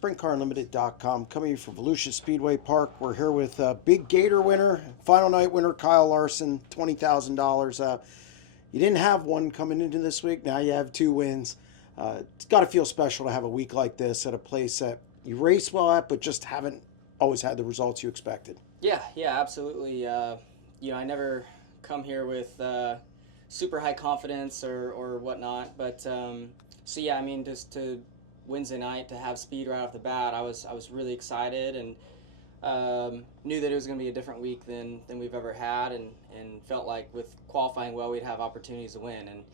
SprintCarUnlimited.com, coming from Volusia Speedway Park. We're here with Big Gator winner, final night winner, Kyle Larson, $20,000. You didn't have one coming into this week. Now you have two wins. It's got to feel special to have a week like this at a place that you race well at, but just haven't always had the results you expected. Yeah, absolutely. I never come here with super high confidence or whatnot, but just to Wednesday night to have speed right off the bat, I was really excited and knew that it was going to be a different week than we've ever had, and felt like with qualifying well, we'd have opportunities to win, and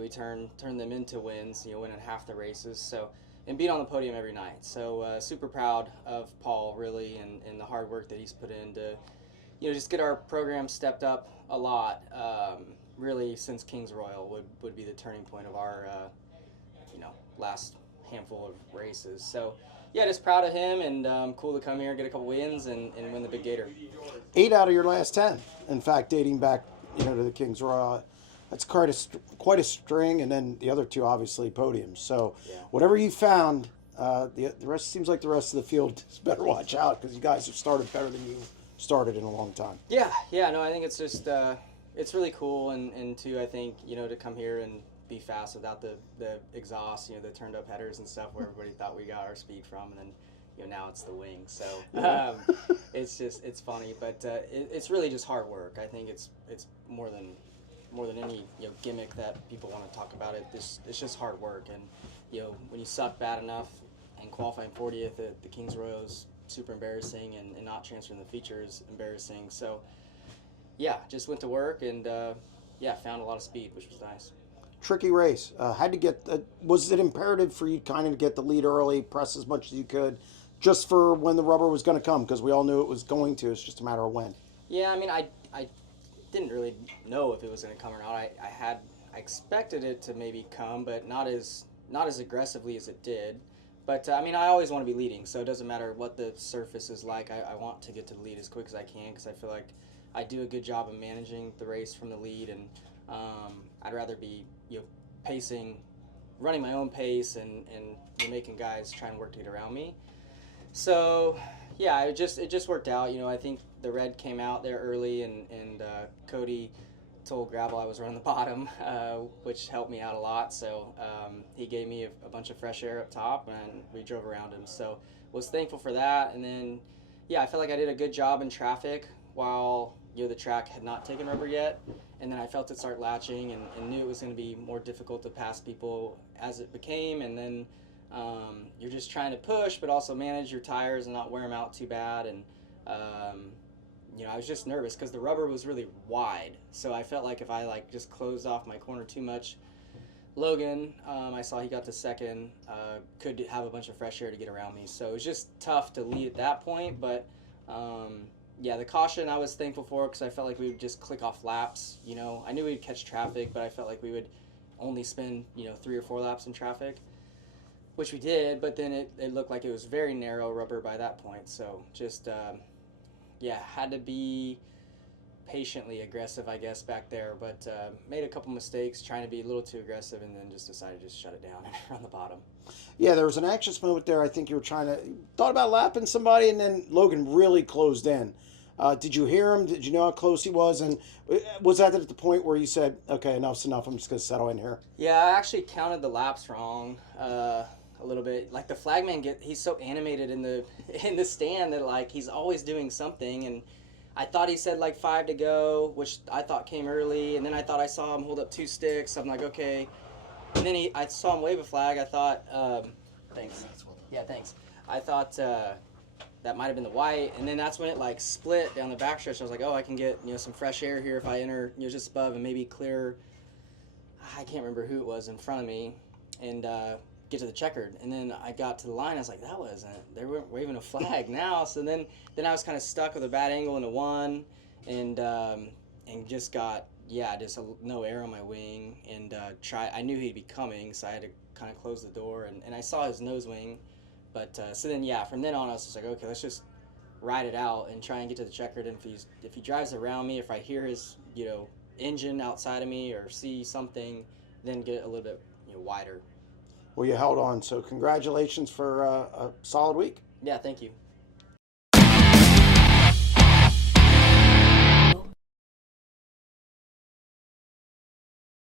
we turn them into wins, winning half the races, and being on the podium every night. So super proud of Paul, really, and the hard work that he's put in to just get our program stepped up a lot. Really, since Kings Royal would be the turning point of our last handful of races. So yeah, just proud of him, and cool to come here, get a couple wins, and win the Big Gator. 8 out of your last 10, in fact, dating back to the Kings Royal. That's quite a string, and then the other two obviously podiums. So Yeah. whatever you found, the rest seems like the rest of the field is better watch out, because you guys have started better than you started in a long time. Yeah, no, I think it's just it's really cool, and too, I think to come here and be fast without the exhaust, the turned up headers and stuff where everybody thought we got our speed from, and then now it's the wing. So it's funny, but it's really just hard work. I think it's more than any gimmick that people want to talk about. It's just hard work, and when you suck bad enough and qualifying 40th at the Kings Royal is super embarrassing, and not transferring the feature is embarrassing. So yeah, just went to work and found a lot of speed, which was nice. Tricky race. Had to get. Was it imperative for you kind of to get the lead early, press as much as you could, just for when the rubber was going to come? Because we all knew it was going to. It's just a matter of when. Yeah, I mean, I didn't really know if it was going to come or not. I expected it to maybe come, but not as aggressively as it did. But I always want to be leading, so it doesn't matter what the surface is like. I want to get to the lead as quick as I can, because I feel like I do a good job of managing the race from the lead, and I'd rather be pacing, running my own pace, and making guys try and work to get around me. So yeah, it just worked out. I think the red came out there early, and Cody told Gravel I was running the bottom, which helped me out a lot. So he gave me a bunch of fresh air up top, and we drove around him. So was thankful for that. And then I felt like I did a good job in traffic while the track had not taken rubber yet. And then I felt it start latching, and knew it was going to be more difficult to pass people as it became. And then you're just trying to push, but also manage your tires and not wear them out too bad. And I was just nervous because the rubber was really wide. So I felt like if I just closed off my corner too much, Logan, I saw he got to second, could have a bunch of fresh air to get around me. So it was just tough to lead at that point. But the caution I was thankful for, because I felt like we would just click off laps. I knew we'd catch traffic, but I felt like we would only spend 3 or 4 laps in traffic, which we did. But then it looked like it was very narrow rubber by that point. So just had to be patiently aggressive, I guess, back there. But made a couple mistakes trying to be a little too aggressive, and then just decided to just shut it down and run the bottom. Yeah, there was an anxious moment there. I think you were thought about lapping somebody, and then Logan really closed in. Did you hear him? Did you know how close he was? And was that at the point where you said, okay, enough's enough, I'm just going to settle in here? Yeah, I actually counted the laps wrong a little bit. Like, the flagman, he's so animated in the stand that, he's always doing something. And I thought he said, 5 to go, which I thought came early. And then I thought I saw him hold up 2 sticks. I'm like, okay. And then I saw him wave a flag. I thought, thanks. Yeah, thanks. I thought that might have been the white. And then that's when it, split down the backstretch. I was like, oh, I can get, some fresh air here if I enter, just above and maybe clear. I can't remember who it was in front of me. And get to the checkered. And then I got to the line. I was like, that wasn't. They weren't waving a flag now. So then I was kind of stuck with a bad angle into one, and just got no air on my wing, and I knew he'd be coming, so I had to kind of close the door, and I saw his nose wing. But so then from then on I was just like, okay, let's just ride it out and try and get to the checkered. And if he drives around me, if I hear his engine outside of me or see something, then get a little bit wider. Well, you held on, so congratulations for a solid week. Yeah, thank you.